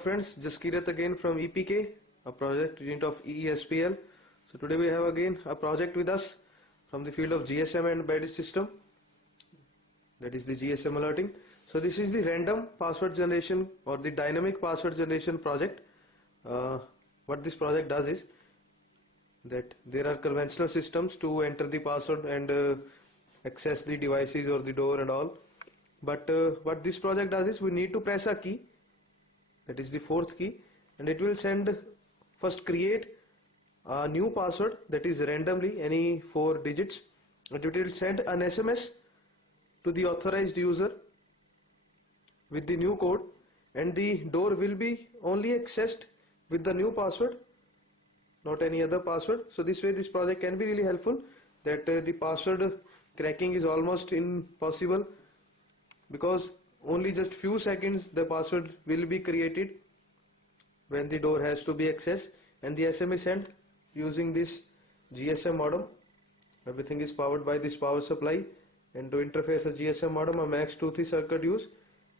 friends, Jaskirat again from EPK, a project unit of EESPL. So today we have again a project with us from the field of GSM and embedded system, that is the GSM alerting. So this is the random password generation or the dynamic password generation project. What this project does is that there are conventional systems to enter the password and access the devices or the door and all. But what this project does is we need to press a key, that is the fourth key, and it will first create a new password that is randomly any 4 digits, and it will send an SMS to the authorized user with the new code, and the door will be only accessed with the new password, not any other password. So this way this project can be really helpful, that the password cracking is almost impossible, because only just few seconds the password will be created when the door has to be accessed, and the SMS is sent using this GSM modem. Everything is powered by this power supply, and to interface a GSM modem, a MAX23 circuit used,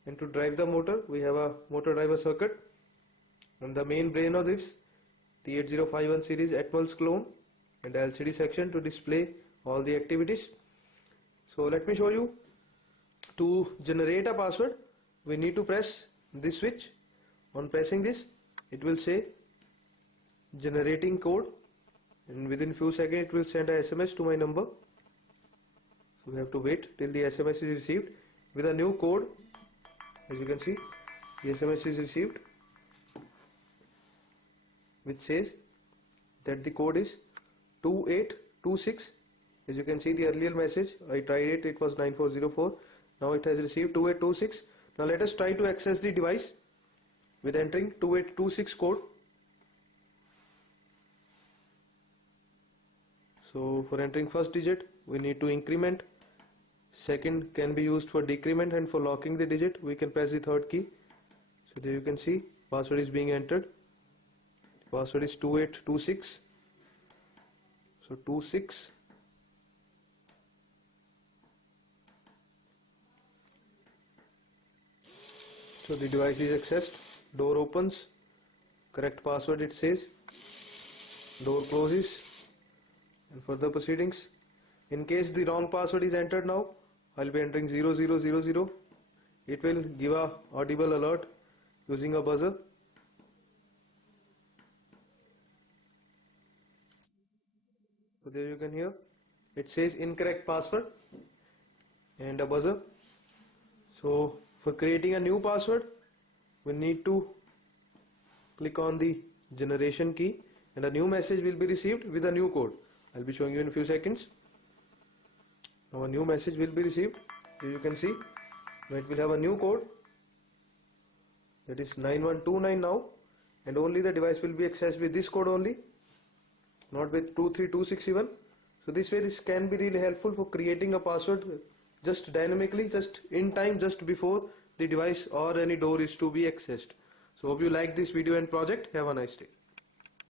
and to drive the motor we have a motor driver circuit, and the main brain of this the 8051 series Atmel clone and LCD section to display all the activities. So let me show you. To generate a password, we need to press this switch. On pressing this, it will say generating code, and within few seconds it will send a SMS to my number. So we have to wait till the SMS is received with a new code. As you can see, the SMS is received, which says that the code is 2826. As you can see, the earlier message I tried it was 9404. Now it has received 2826. Now let us try to access the device with entering 2826 code. So for entering first digit we need to increment, second can be used for decrement, and for locking the digit we can press the third key. So there you can see password is being entered. The password is 2826. So 26. So the device is accessed, door opens, correct password it says, door closes, and further proceedings. In case the wrong password is entered now, I'll be entering 0000. It will give a audible alert using a buzzer. So there you can hear it says incorrect password and a buzzer. So for creating a new password, we need to click on the generation key, and a new message will be received with a new code. I'll be showing you in a few seconds. Now a new message will be received. Here you can see it will have a new code, that is 9129 now, and only the device will be accessed with this code only, not with 23261 even. So this way this can be really helpful for creating a password just dynamically, just in time, just before the device or any door is to be accessed. So hope you like this video and project. Have a nice day.